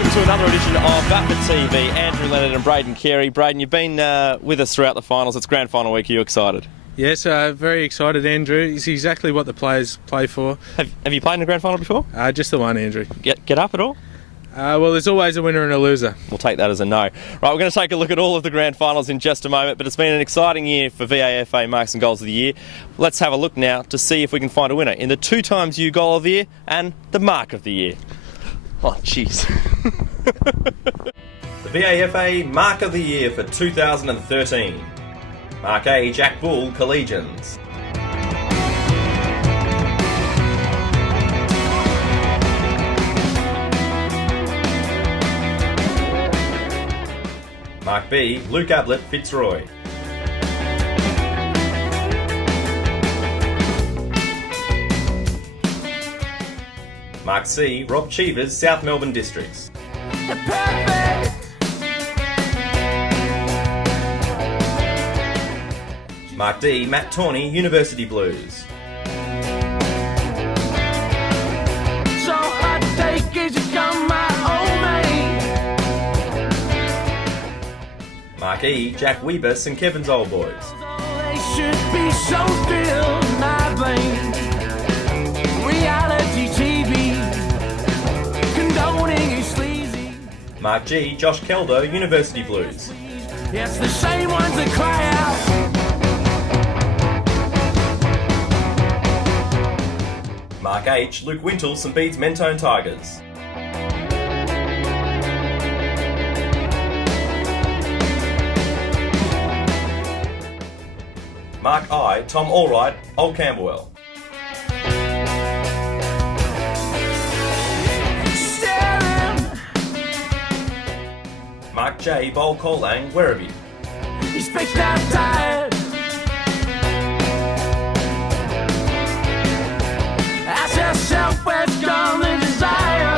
welcome to another edition of VAFA TV. Andrew Leonard and Braden Carey. Braden, you've been with us throughout the finals. It's grand final week. Are you excited? Yes, very excited, Andrew. It's exactly what the players play for. Have you played in a grand final before? Just the one, Andrew. Get up at all? Well, there's always a winner and a loser. We'll take that as a no. Right, we're going to take a look at all of the grand finals in just a moment, but it's been an exciting year for VAFA Marks and Goals of the Year. Let's have a look now to see if we can find a winner in the 2XU Goal of the Year and the Mark of the Year. Oh, jeez. The VAFA Mark of the Year for 2013. Mark A. Jack Bull, Collegians. Mark B. Luke Ablett, Fitzroy. Mark C. Rob Cheevers, South Melbourne Districts. Mark D. Matt Tawney, University Blues. So hot take is become my old mate. Mark E. Jack Weber, St Kevin's Old Boys. They should be so still, my blame. Reality TV, condoning is sleazy. Mark G. Josh Keldo, University Blues. Yes, the same ones that cry out. Mark H. Luke Wintle, St Bede's Mentone Tigers. Mark I. Tom Allwright, Old Camberwell. Mark J. Bowl Colang, Werribee. He's fixed out tired. Ask yourself where's gone the desire.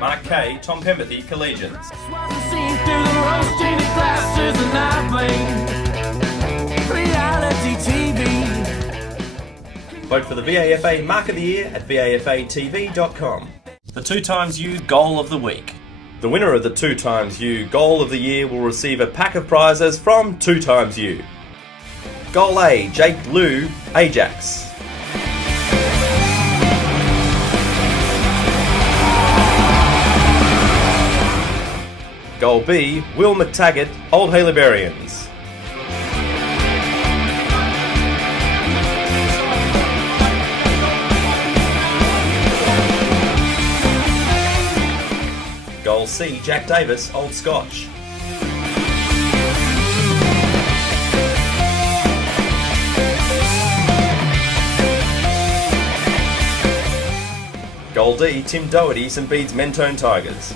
Mark K. Tom Pemberthy, Collegians. Wasn't seen through the rose-tinted glasses and I blame reality TV. Vote for the VAFA Mark of the Year at vafatv.com. The 2XU Goal of the Week. The winner of the 2XU Goal of the Year will receive a pack of prizes from 2XU. Goal A, Jake Liu, Ajax. Goal B, Will McTaggart, Old Halebarians. Goal C, Jack Davis, Old Scotch. Goal D, Tim Doherty, St Bede's Mentone Tigers.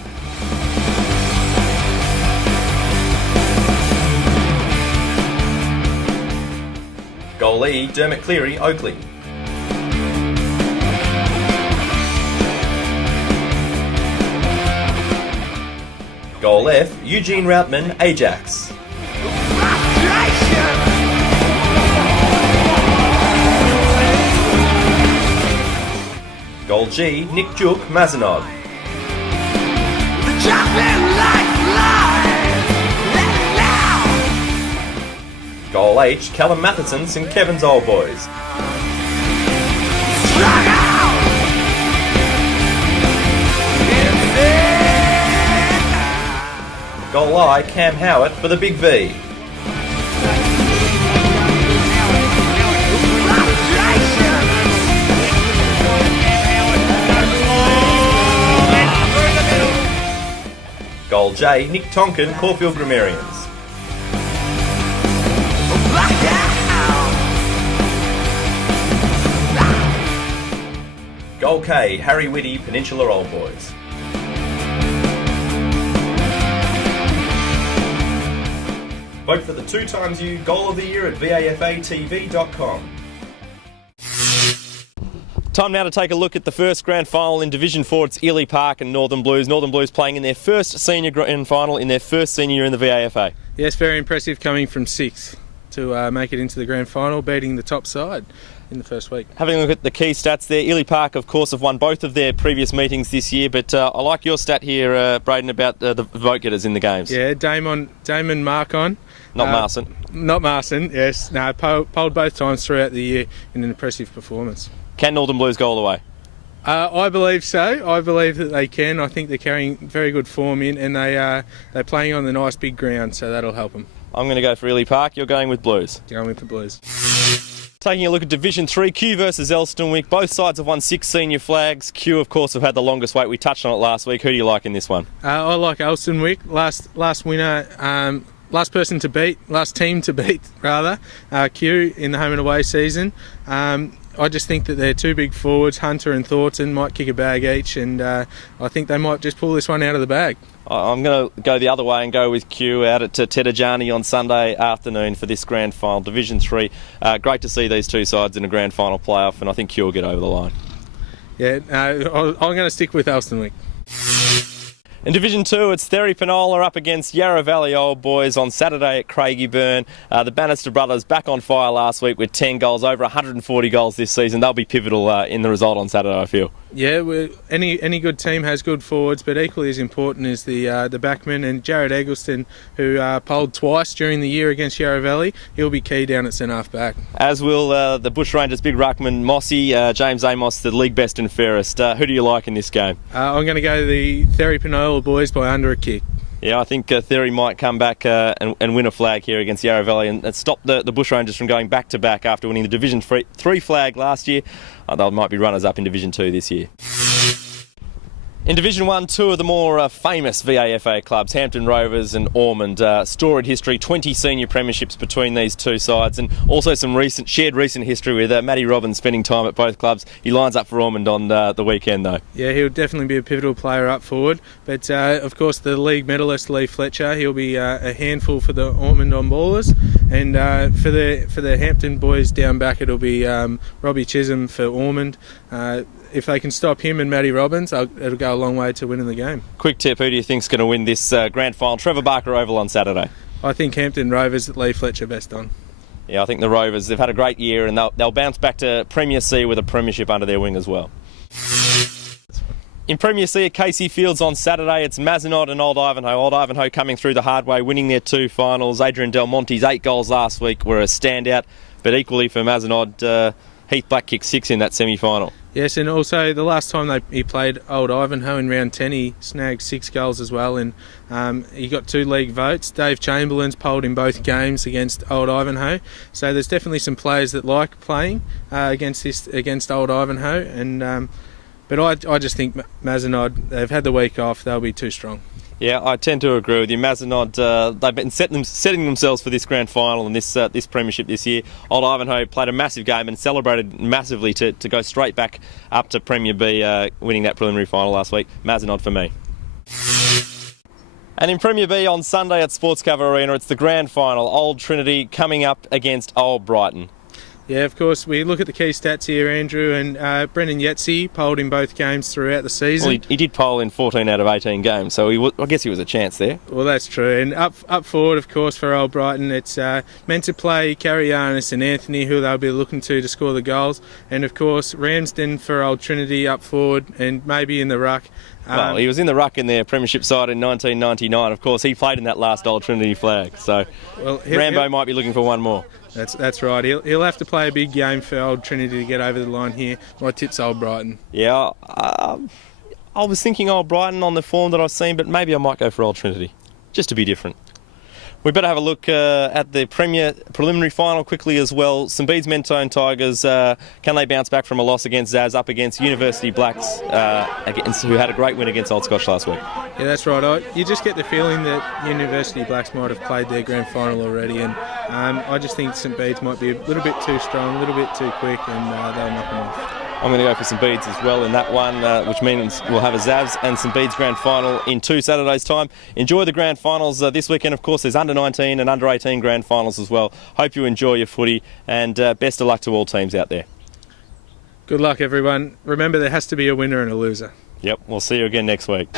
Goal E, Dermot Cleary, Oakley. Goal F, Eugene Routman, Ajax. Goal G, Nick Juk, Mazenod. Goal H, Callum Matheson, St Kevin's Old Boys. Goal I, Cam Howard for the Big V. Goal J, Nick Tonkin, Caulfield Grammarians. Goal K, Harry Whitty, Peninsula Old Boys. Vote for the 2XU Goal of the Year at vafatv.com. Time now to take a look at the first grand final in Division 4. It's Ely Park and Northern Blues. Northern Blues playing in their first senior grand final in their first senior year in the VAFA. Yes, very impressive coming from 6th. to make it into the grand final, beating the top side in the first week. Having a look at the key stats there, Ely Park, of course, have won both of their previous meetings this year, but I like your stat here, Braden, about the vote getters in the games. Yeah, Damon Marcon. Not Marson. Not Marson, yes. No, polled both times throughout the year in an impressive performance. Can Northern Blues go all the way? I believe so. I believe that they can. I think they're carrying very good form in, and they're playing on the nice big ground, so that'll help them. I'm going to go for Ely Park. You're going with Blues. Going with the Blues. Taking a look at Division 3, Kew versus Elstonwick. Both sides have won 6 senior flags. Kew, of course, have had the longest wait. We touched on it last week. Who do you like in this one? I like Elstonwick. Last winner, last person to beat, last team to beat, rather, Kew in the home and away season. I just think that they're two big forwards, Hunter and Thornton, might kick a bag each, and I think they might just pull this one out of the bag. I'm going to go the other way and go with Kew out at Tedajani on Sunday afternoon for this grand final. Division 3, great to see these two sides in a grand final playoff, and I think Kew will get over the line. Yeah, I'm going to stick with Elstonwick. In Division 2, it's Therry Penola up against Yarra Valley Old Boys on Saturday at Craigieburn. The Bannister brothers back on fire last week with 10 goals, over 140 goals this season. They'll be pivotal in the result on Saturday, I feel. Yeah, any good team has good forwards, but equally as important is the backman, and Jared Eggleston, who polled twice during the year against Yarra Valley. He'll be key down at centre half back. As will the Bushrangers big ruckman Mossy, James Amos, the league best and fairest. Who do you like in this game? I'm going to go the Therry Penola boys by under a kick. Yeah, I think Therry might come back and win a flag here against Yarra Valley and stop the Bushrangers from going back-to-back after winning the Division 3 flag last year. They might be runners-up in Division 2 this year. In Division 1, two of the more famous VAFA clubs, Hampton Rovers and Ormond. Storied history, 20 senior premierships between these two sides, and also some shared recent history with Matty Robbins spending time at both clubs. He lines up for Ormond on the weekend, though. Yeah, he'll definitely be a pivotal player up forward. But, of course, the league medalist, Lee Fletcher, he'll be a handful for the Ormond on-ballers. And for the Hampton boys down back, it'll be Robbie Chisholm for Ormond. If they can stop him and Matty Robbins, it'll go a long way to winning the game. Quick tip, who do you think's going to win this grand final? Trevor Barker Oval on Saturday. I think Hampton Rovers at Lee Fletcher best on. Yeah, I think the Rovers, they've had a great year, and they'll bounce back to Premier C with a premiership under their wing as well. In Premier C at Casey Fields on Saturday, it's Mazenod and Old Ivanhoe. Old Ivanhoe coming through the hard way, winning their 2 finals. Adrian Del Monte's 8 goals last week were a standout, but equally for Mazenod, Heath Black kicked 6 in that semi-final. Yes, and also the last time he played Old Ivanhoe in round 10, he snagged 6 goals as well, and he got 2 league votes. Dave Chamberlain's polled in both games against Old Ivanhoe, so there's definitely some players that like playing against Old Ivanhoe, and but I just think Mazenod, they've had the week off, they'll be too strong. Yeah, I tend to agree with you. Mazenod, they've been setting themselves for this grand final and this premiership this year. Old Ivanhoe played a massive game and celebrated massively to go straight back up to Premier B, winning that preliminary final last week. Mazenod for me. And in Premier B on Sunday at Sports Cover Arena, it's the grand final. Old Trinity coming up against Old Brighton. Yeah, of course, we look at the key stats here, Andrew, and Brendan Yetzi polled in both games throughout the season. Well, he did poll in 14 out of 18 games, so I guess he was a chance there. Well, that's true. And up forward, of course, for Old Brighton, it's meant to play Carianis and Anthony, who they'll be looking to score the goals. And, of course, Ramsden for Old Trinity up forward and maybe in the ruck. Well, he was in the ruck in their premiership side in 1999. Of course, he played in that last Old Trinity flag, so Rambo might be looking for one more. That's right. He'll have to play a big game for Old Trinity to get over the line here. My tip's Old Brighton. Yeah, I was thinking Old Brighton on the form that I've seen, but maybe I might go for Old Trinity, just to be different. We better have a look at the Premier preliminary final quickly as well. St Bede's Mentone Tigers, can they bounce back from a loss against Zaz up against University Blacks, who had a great win against Old Scots last week? Yeah, that's right. You just get the feeling that University Blacks might have played their grand final already, and I just think St Bede's might be a little bit too strong, a little bit too quick, and they'll knock them off. I'm going to go for St Bede's as well in that one, which means we'll have a Zavs and St Bede's grand final in 2 Saturdays' time. Enjoy the grand finals this weekend. Of course, there's under 19 and under 18 grand finals as well. Hope you enjoy your footy, and best of luck to all teams out there. Good luck, everyone. Remember, there has to be a winner and a loser. Yep, we'll see you again next week.